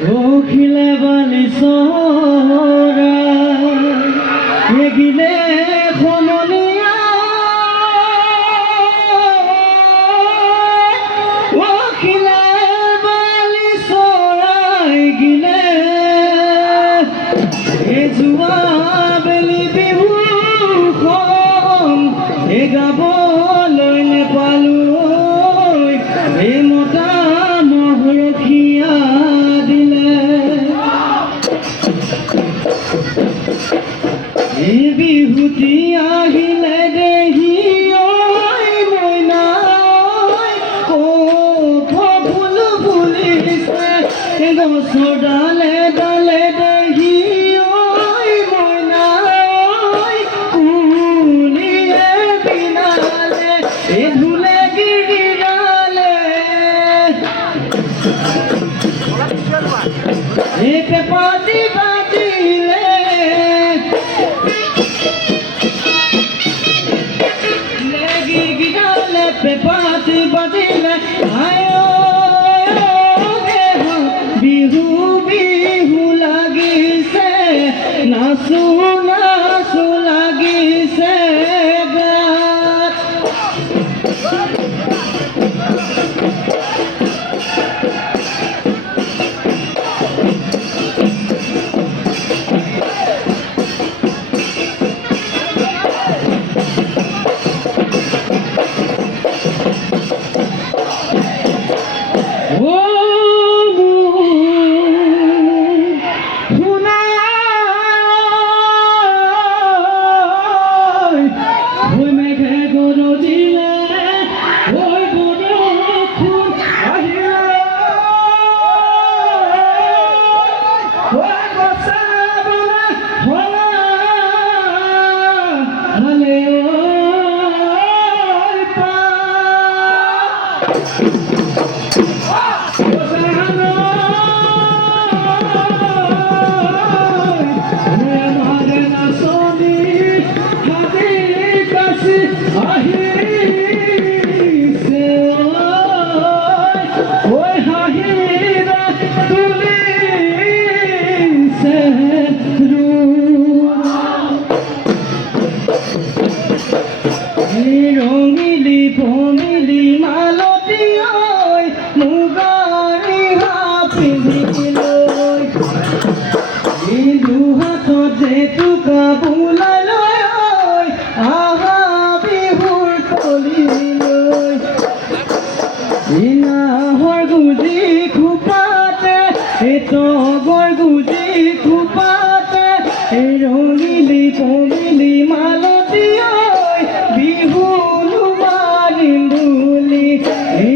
Okhile bali sora egile khomoniya okhile bali sora egile ejuwa beli bihu khom egabo loine paloi emota mohrokhiya বিহুতি আহিলে দেহি মইনা ফুল ফুলিছে গছৰ ডালে ডালে দেহি মইনা কুলিয়ে বিনালে ধুলে গিৰিৰালে পাতি পাতিলে পাতি পাতিলে আয়ো বিহু বিহু লাগিছে নাচো নাচো লাগিছে রঙিলি ভমিলি মালতী মুগাৰী পিন্ধিলৈ দুহাতত জেতুকা বোলাই লৈ আহা বিহুৰ তলিলৈ নাহৰ গুজি খোপাতে তগৰ গুজি খোপাতে ৰঙিলি ভমিলি মালতী বিহু মাৰিম বুলি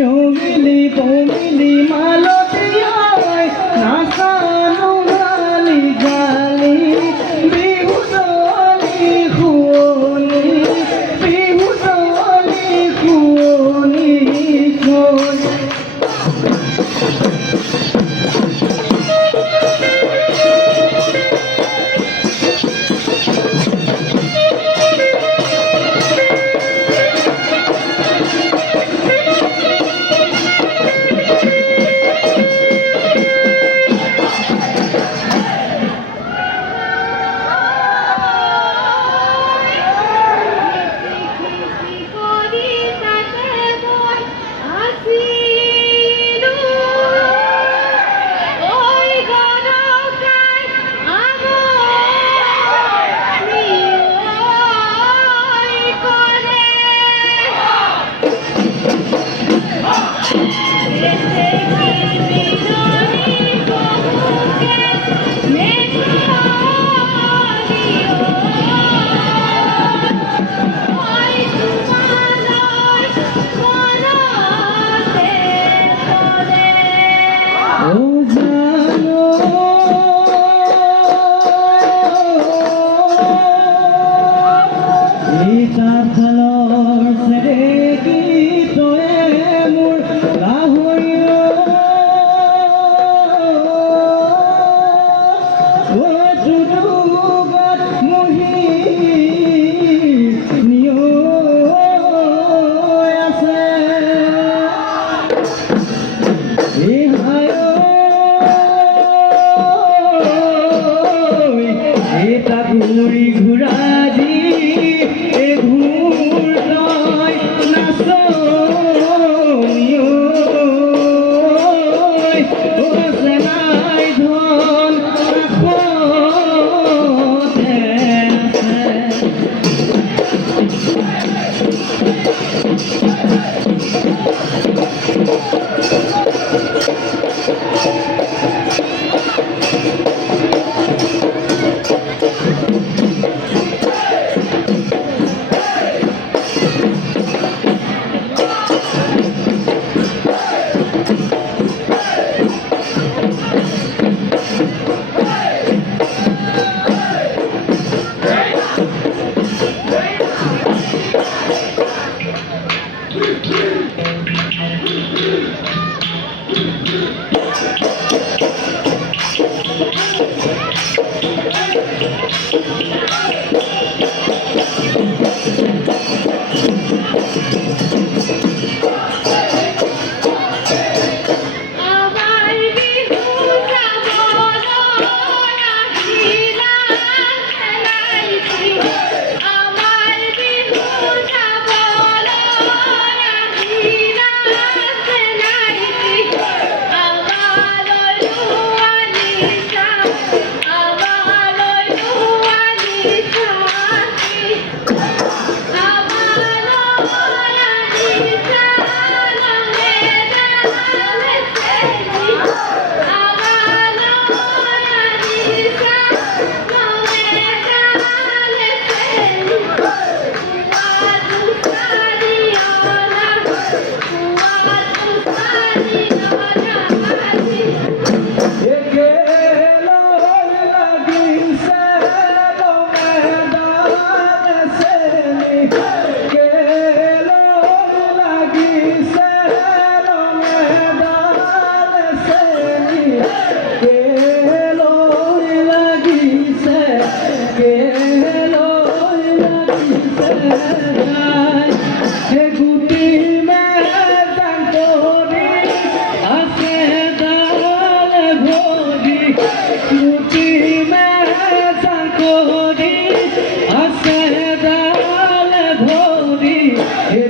ৰঙিলি পমিলি মালতী নাচানো গালি গালি বিহু চলি শুৱনি বিহু চলি শুৱনি থৈ ঘুরি ঘুরারি এ ঘুর নয় নাচনিও ও সেনাই ধন রাখতে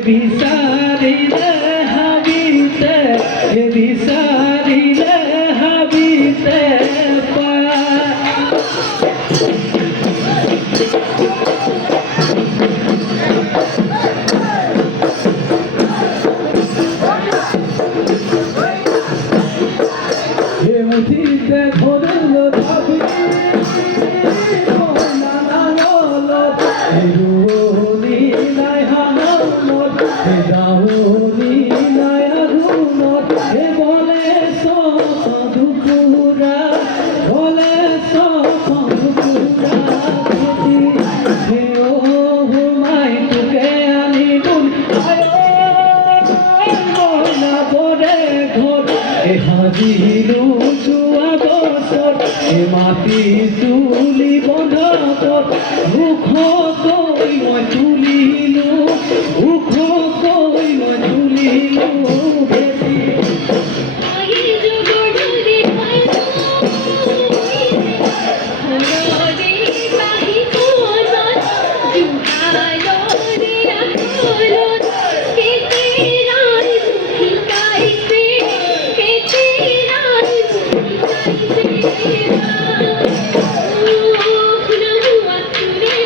বিসারিলে হাবিতে বিসারিলে হাবিতে মুঠিতে ধরল ভাবি রুনি নাই হামত দাউনি নাই আগুনত এ বলে দুপুরা বলে দুপুরা হে ও হুমাই তোকে আনি নুন ময়না পরে ঘর এ হাজিলু চুয়া বছর এ মাটি তুলি বন্ধ মুখ কই মই তুলিলো মুখ কই মই তুলিলো বেটি Oh,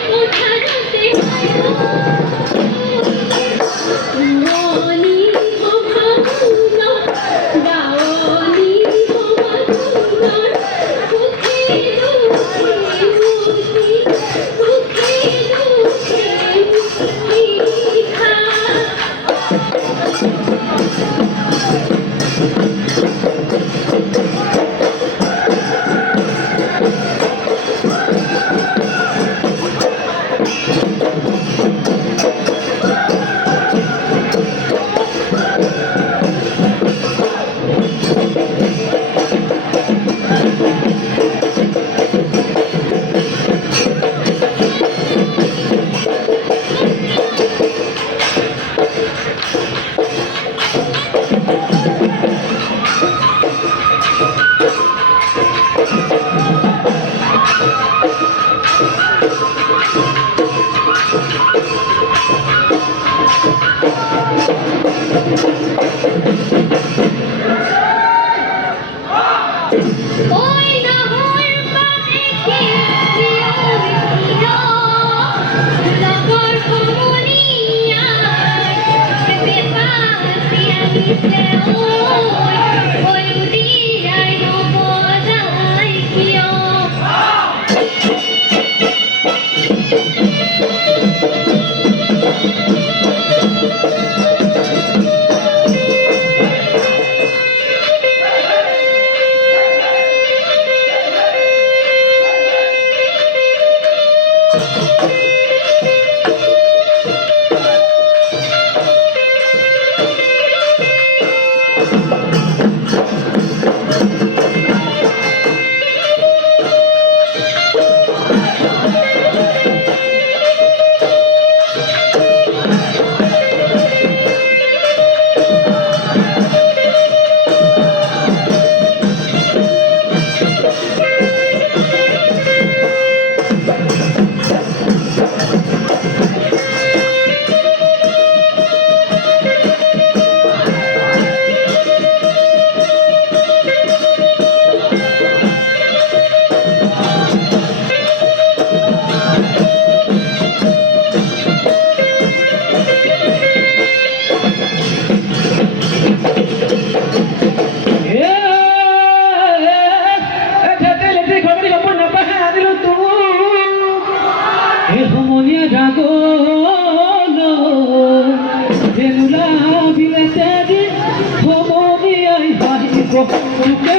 তোকে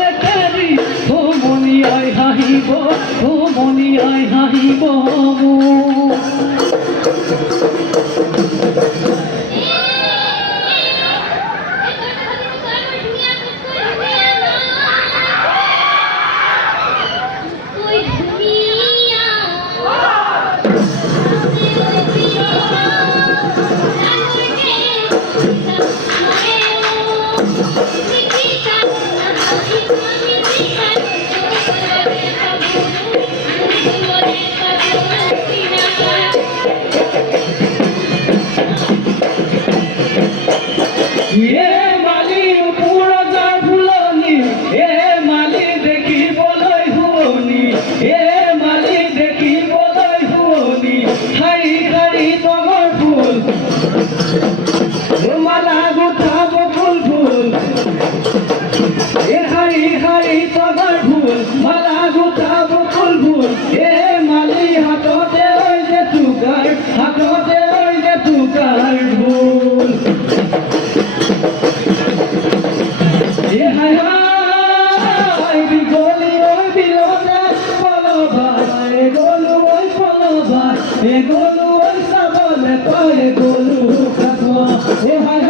লেখারি ও মনি আই হাহিব ও মনি আই হাহিব Golu oi sabole toy golu kaswa e hay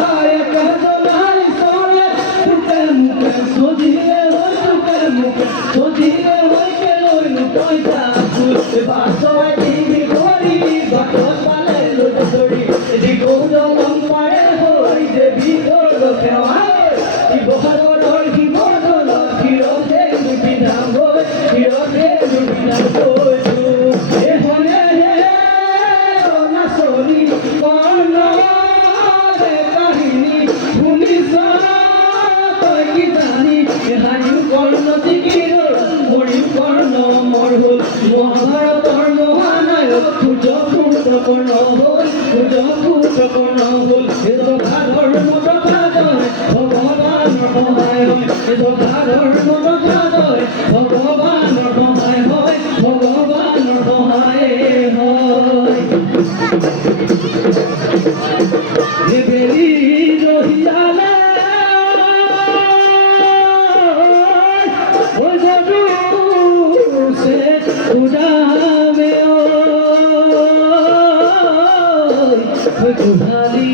hay kazo nai sore tuke muke sodile oi tuke muke sodile oi ke loi nu toy ta e baso ai ti gori bato pale lo dori di godo lampare hoi de bi godo kewa ti boharo roi ki bodo lo ki ro de ki dango ki ro de ki dango মহাভারতর মহানায়ক পূজা পূজা হল ভাগর মতো কাজয় ভগবান সহায় হয় ভাগর মতো কাজয় ভগবান সহায় হয় ভগবান সহায় হয় বেরি রহিয়ালে ও যদু সে উড়াবে ওই কুহালি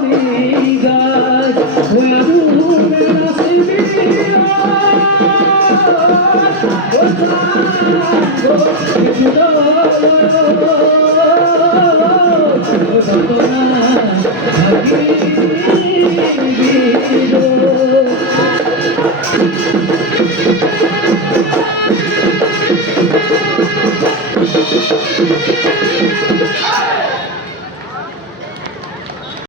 ভুবনি গায় ওই আগুনে নাচিবি Thank you.